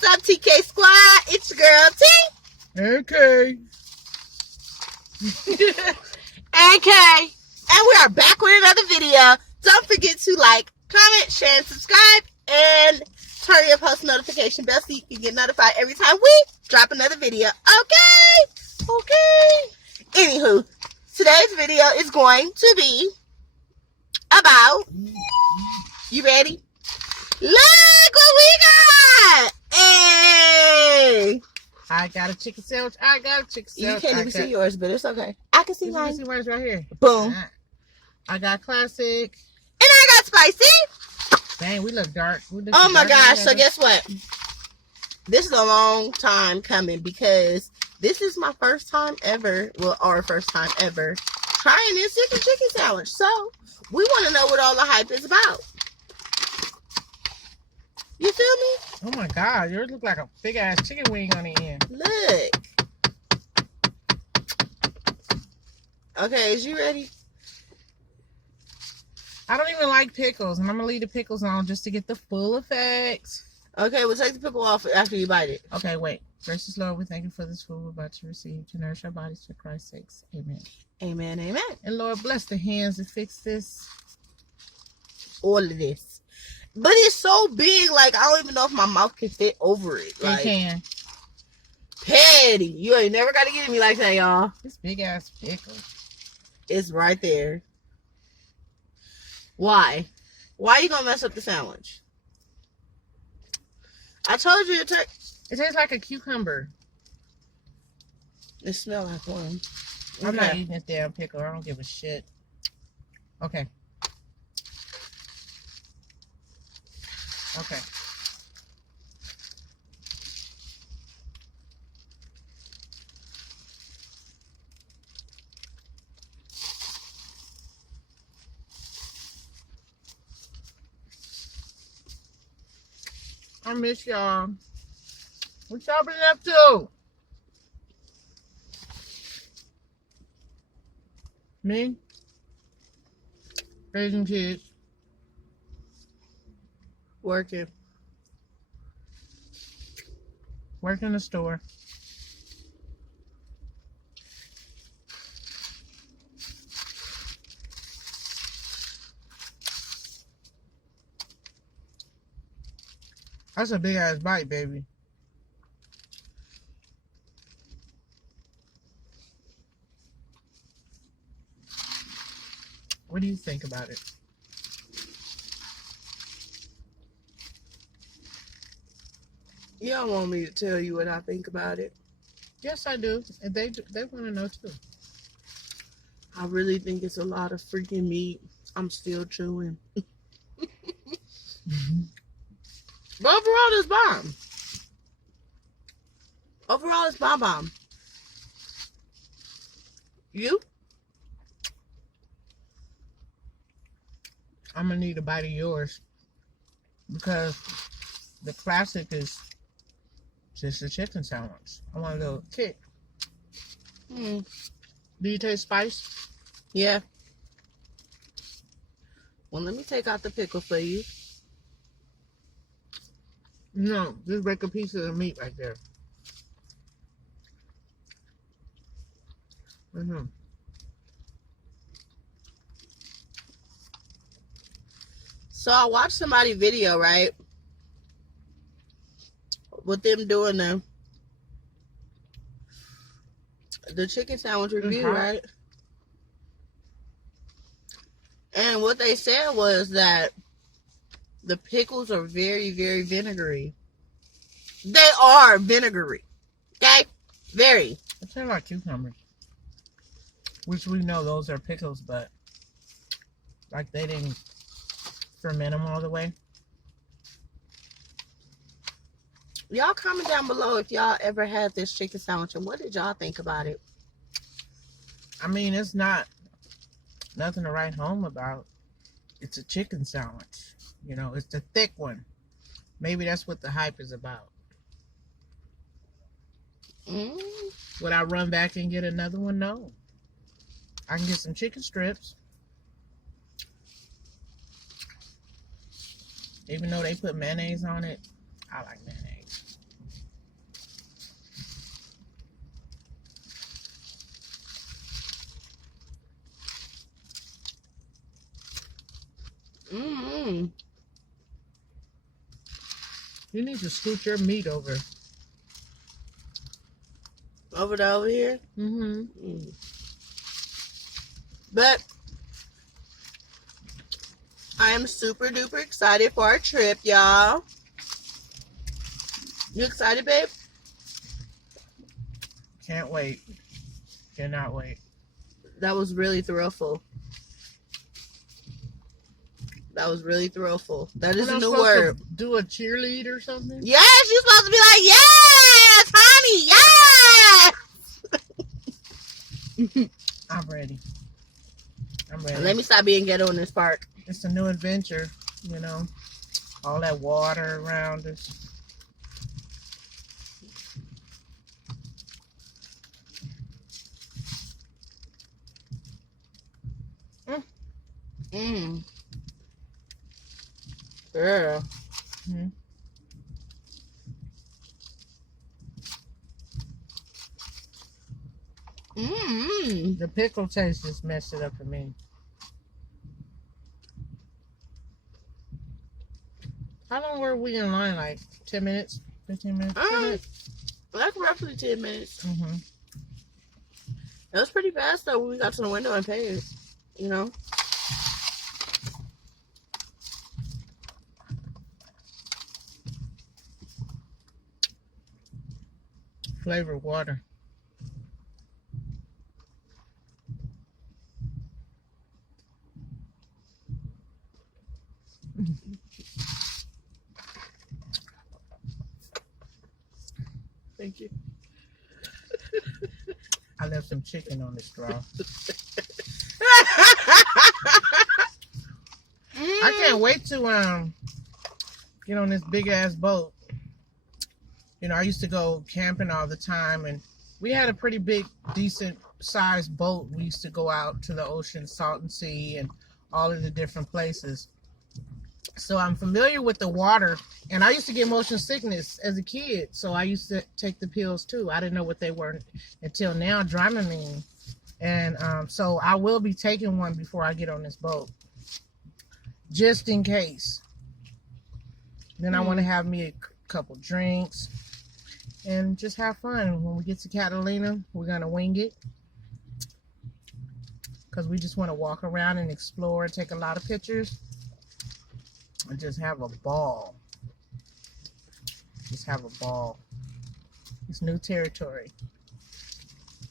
What's up, TK Squad? It's your girl T. Okay. Okay. And we are back with another video. Don't forget to like, comment, share, and subscribe. And turn your post notification bell so you can get notified every time we drop another video. Okay. Anywho, today's video is going to be about... You ready? Look what we got! Hey! I got a chicken sandwich. You can't even see yours, but it's okay. I can see mine. You can see mine right here. Boom. I got classic. And I got spicy. Dang, we look dark. Oh my gosh. So guess what? This is a long time coming because this is my first time ever, our first time ever, trying this chicken sandwich. So we want to know what all the hype is about. You feel me? Oh my God, yours look like a big ass chicken wing on the end. Look. Okay, is you ready? I don't even like pickles, and I'm gonna leave the pickles on just to get the full effects. Okay, we'll take the pickle off after you bite it. Okay, wait. Gracious Lord, we thank you for this food we're about to receive to nourish our bodies for Christ's sakes. Amen. Amen, amen. And Lord, bless the hands that fix this. All of this. But it's so big, like, I don't even know if my mouth can fit over it. Like, it can. Petty. You ain't never got to get me like that, y'all. This big ass pickle. It's right there. Why? Why you gonna mess up the sandwich? I told you it tastes like a cucumber. It smells like one. I'm not eating this damn pickle. I don't give a shit. Okay. Okay. I miss y'all. What y'all been up to? Me? Raising kids. Working. Work in the store. That's a big ass bite, baby. What do you think about it? You don't want me to tell you what I think about it. Yes, I do. And they want to know too. I really think it's a lot of freaking meat. I'm still chewing. But overall, it's bomb. Overall, it's bomb. You? I'm going to need a bite of yours. Because the classic is just a chicken sandwich. I want a little kick. Do you taste spice? Yeah. Well, let me take out the pickle for you. No, just break a piece of the meat right there. So I watched somebody's video, right? With them doing the chicken sandwich review, right? And what they said was that the pickles are very, very vinegary. They are vinegary. Okay? Very. It tastes like cucumbers. Which we know those are pickles, but like they didn't ferment them all the way. Y'all comment down below if y'all ever had this chicken sandwich and what did y'all think about it? I mean, it's not nothing to write home about. It's a chicken sandwich. You know, it's the thick one. Maybe that's what the hype is about. Would I run back and get another one? No. I can get some chicken strips. Even though they put mayonnaise on it, I like mayonnaise. You need to scoot your meat over. Over here. Mm-hmm. But I am super duper excited for our trip, y'all. You excited, babe? Can't wait. Cannot wait. That was really thrillful. That was really thrillful. That is a new word. Do a cheerlead or something? Yes, you're supposed to be like, yes, honey, yes. I'm ready. I'm ready. Let me stop being ghetto in this park. It's a new adventure, you know. All that water around us. Girl. The pickle taste just messed it up for me. How long were we in line? Like 10 minutes? 15 minutes? 10 minutes? Like roughly 10 minutes. Mm-hmm. It was pretty fast though when we got to the window and paid, you know. Flavored water. Thank you. I left some chicken on the straw. I can't wait to get on this big ass boat. You know, I used to go camping all the time, and we had a pretty big, decent sized boat. We used to go out to the ocean, Salton Sea, and all of the different places. So I'm familiar with the water, and I used to get motion sickness as a kid, so I used to take the pills too. I didn't know what they were until now, Dramamine. And so I will be taking one before I get on this boat, just in case. Then I want to have me a couple drinks and just have fun. When we get to Catalina, we're going to wing it, because we just want to walk around and explore, take a lot of pictures, and just have a ball. Just have a ball. It's new territory.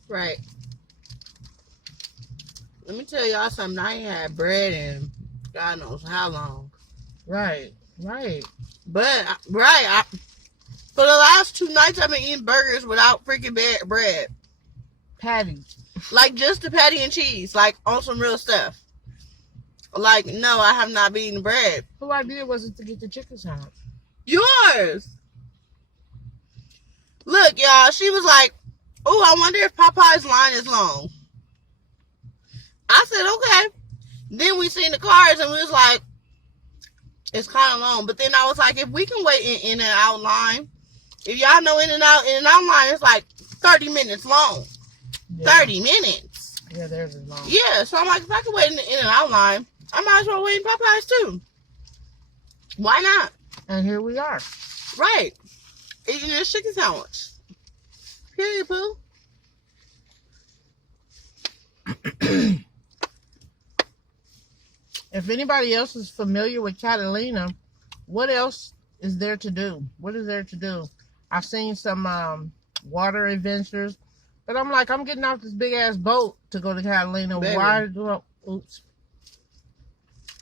Right. Let me tell y'all something. I ain't had bread in God knows how long. Right. But, for the last 2 nights, I've been eating burgers without freaking bread. Patties. Like, just the patty and cheese. Like, on some real stuff. Like, no, I have not been eating bread. Whose idea was it to get the chicken sandwich? Yours. Look, y'all, she was like, oh, I wonder if Popeyes line is long. I said, okay. Then we seen the cars and we was like, it's kind of long. But then I was like, if we can wait in and out line, if y'all know in and out line, it's like 30 minutes long. Yeah. 30 minutes. Yeah, there's a long. Yeah, so I'm like, if I can wait in and out line, I might as well wait in Popeyes too. Why not? And here we are. Right. Eating this chicken sandwich. Period, poo. If anybody else is familiar with Catalina, what else is there to do? What is there to do? I've seen some water adventures, but I'm like, I'm getting off this big ass boat to go to Catalina. Baby.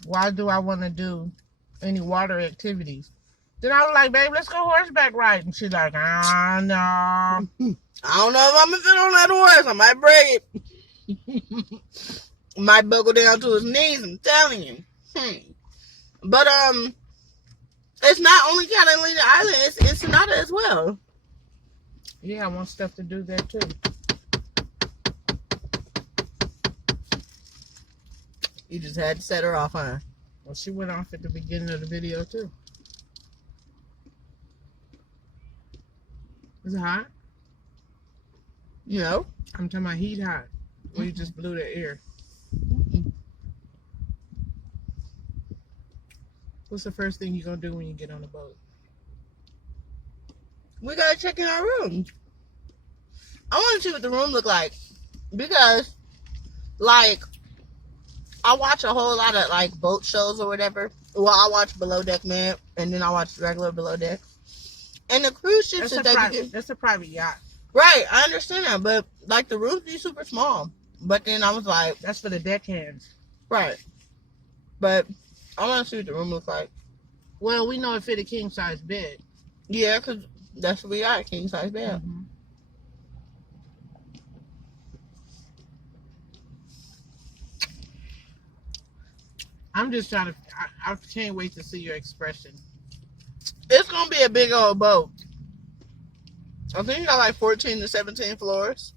Why do I want to do any water activities? Then I was like, babe, let's go horseback riding. She's like, no. I don't know if I'm gonna fit on that horse. I might break it. Might buckle down to his knees, I'm telling you. But it's not only Catalina Island, it's Ensenada as well. Yeah, I want stuff to do there too. You just had to set her off, huh? Well, she went off at the beginning of the video too. Is it hot? No. I'm talking about heat hot. Or you just blew the air. What's the first thing you're going to do when you get on the boat? we gotta check in our room. I want to see what the room look like because, like, I watch a whole lot of like boat shows or whatever. Well, I watch Below Deck Man, and then I watch regular Below Deck. And the cruise ships That's a private yacht. Right, I understand that, but like the rooms be super small. But then I was like, that's for the deckhands. Right. But I want to see what the room looks like. Well, we know it fit a king size bed. Yeah, because that's what we got, king size bed. Mm-hmm. I'm just trying to. I can't wait to see your expression. It's gonna be a big old boat. I think you got like 14 to 17 floors.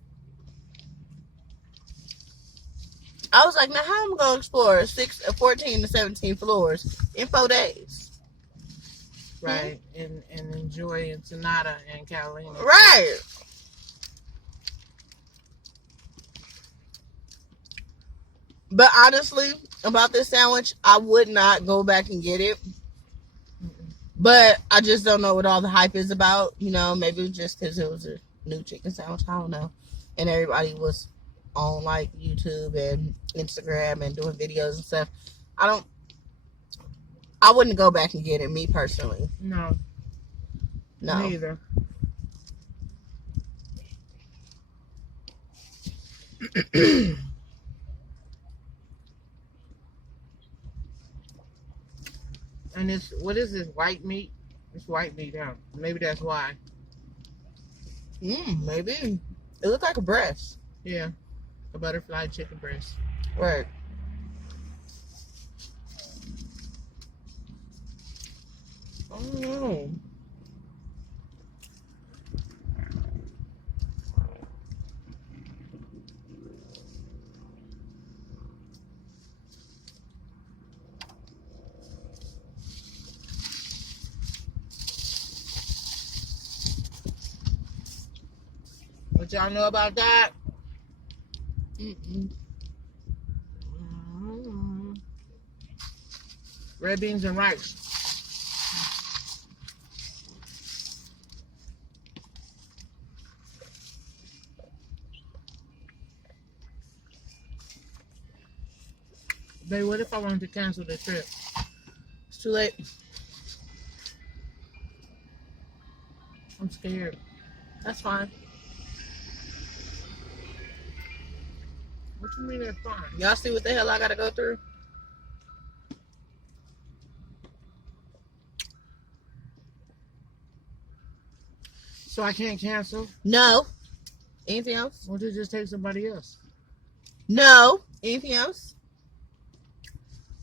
I was like, now how am I gonna explore 14 to 17 floors in 4 days? Right, and enjoy Ensenada and Catalina. Right. But honestly, about this sandwich, I would not go back and get it. But I just don't know what all the hype is about. You know, maybe it's just because it was a new chicken sandwich. I don't know. And everybody was on like YouTube and Instagram and doing videos and stuff. I wouldn't go back and get it, me personally. No. Neither. And it's, what is this, white meat? It's white meat, huh? Maybe that's why. Maybe. It looked like a breast. Yeah. A butterfly chicken breast. Right. I don't know. What y'all know about that? Red beans and rice. Babe, what if I wanted to cancel the trip? It's too late. I'm scared. That's fine. What you mean that's fine? Y'all see what the hell I gotta go through? So I can't cancel? No. Anything else? Or to just take somebody else? No. Anything else?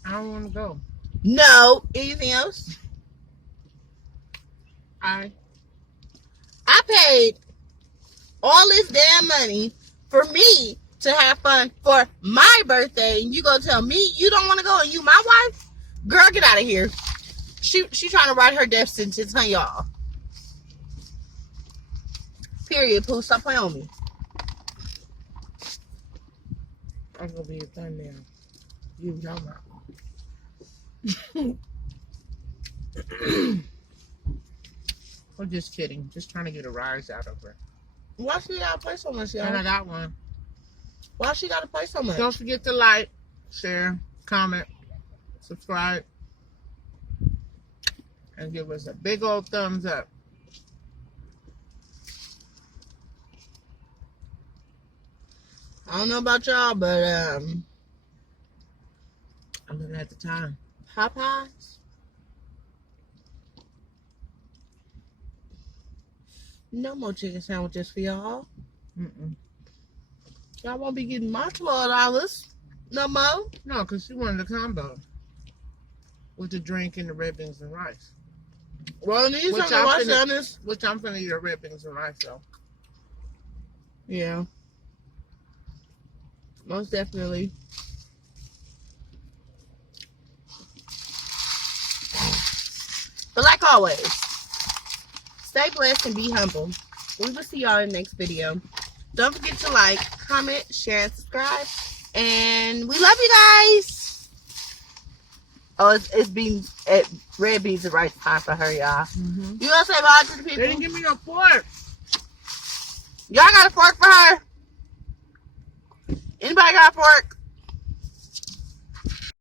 I don't want to go. No. Anything else? I paid all this damn money for me to have fun for my birthday, and you gonna tell me you don't want to go and you my wife? Girl, get out of here. She trying to write her death sentence, huh, y'all? Period, Pooh. Stop playing on me. I'm gonna be a thumbnail. You talking about? I'm just kidding. Just trying to get a rise out of her. Why she gotta play so much, y'all? And I got one. Why she gotta play so much? Don't forget to like, share, comment, subscribe, and give us a big old thumbs up. I don't know about y'all, but I'm looking at the time. Popeyes. No more chicken sandwiches for y'all. Y'all won't be getting my $12 no more. No, because she wanted a combo with the drink and the red beans and rice. Well, these are the wash down this. Which I'm finna eat the red beans and rice, though. Yeah. Most definitely. But like always, stay blessed and be humble. We will see y'all in the next video. Don't forget to like, comment, share, and subscribe. And we love you guys. Oh, it's beans, red beans and rice time for her, y'all. Mm-hmm. You gonna say bye to the people? They didn't give me no fork. Y'all got a fork for her? Anybody got a fork?